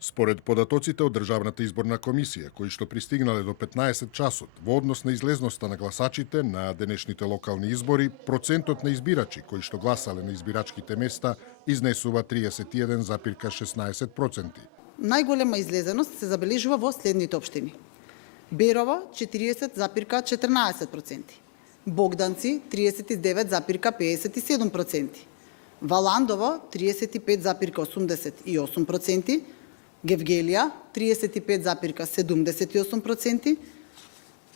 Според податоците од Државната изборна комисија, кои што пристигнале до 15 часот во однос на излезноста на гласачите на денешните локални избори, процентот на избирачи кои што гласале на избирачките места изнесува 31,16%. Најголема излезеност се забележува во следните општини. Берово 40,14%, Богданци 39,57%, Валандово 35,88%, Гевгелија 35,78%,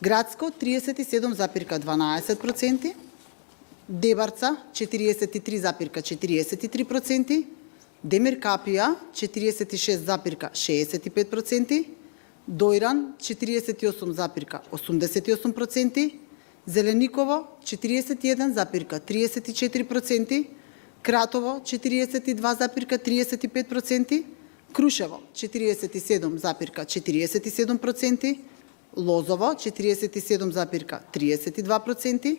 Градско 37,12%, Дебарца 43,43%, Демиркапија 46,65%, Дојран 48,88%, Зелениково 41,34%, Кратово 42,35%, Крушево 47,47%, Лозово 47,32%,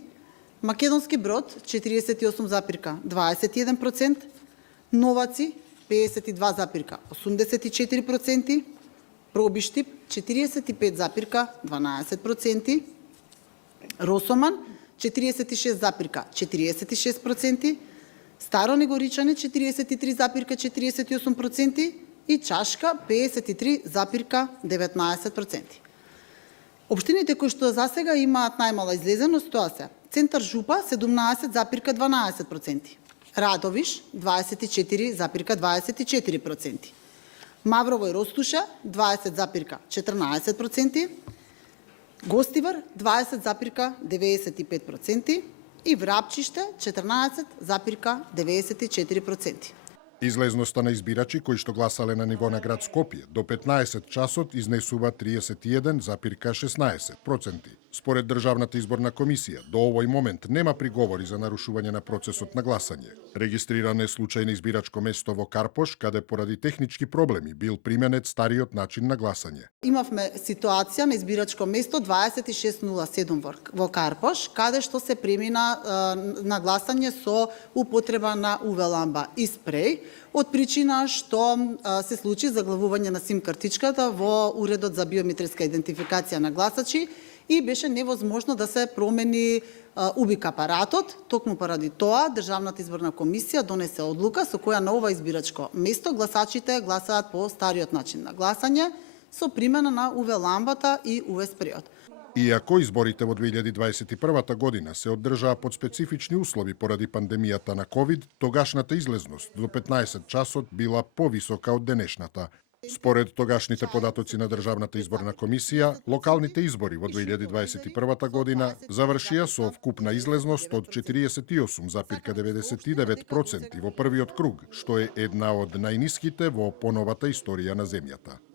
Македонски Брод 48,21%, Новаци 52,84%, Пробиштип 45,12%, Росоман 46,46%, Старо Негоричане 43,48% и Чашка 53,19%. Општините кои што засега имаат најмала излезеност тоа се Центар Жупа 17,12%, Радовиш 24,24%, Маврово и Ростуша 20,14%, Гостивар 20,95% и Врапчиште 14,94%. Излезноста на избирачи кои што гласале на ниво на град Скопје до 15 часот изнесува 31,16%. Според Државната изборна комисија, до овој момент нема приговори за нарушување на процесот на гласање. Регистриран е случај на избирачко место во Карпош, каде поради технички проблеми бил применет стариот начин на гласање. Имавме ситуација на избирачко место 2607 во Карпош, каде што се премина на гласање со употреба на УВ-ламба и спреј, од причина што се случи заглавување на сим картичката во уредот за биометриска идентификација на гласачи и беше невозможно да се промени убик апаратот. Токму поради тоа Државната изборна комисија донесе одлука со која на ова избирачко место гласачите гласаат по стариот начин на гласање со примена на УВ-ламбата и УВ-спрејот. Иако изборите во 2021 година се одржаа под специфични услови поради пандемијата на ковид, тогашната излезност до 15 часот била повисока од денешната. Според тогашните податоци на Државната изборна комисија, локалните избори во 2021 година завршија со вкупна излезност од 48,99% во првиот круг, што е една од најниските во поновата историја на земјата.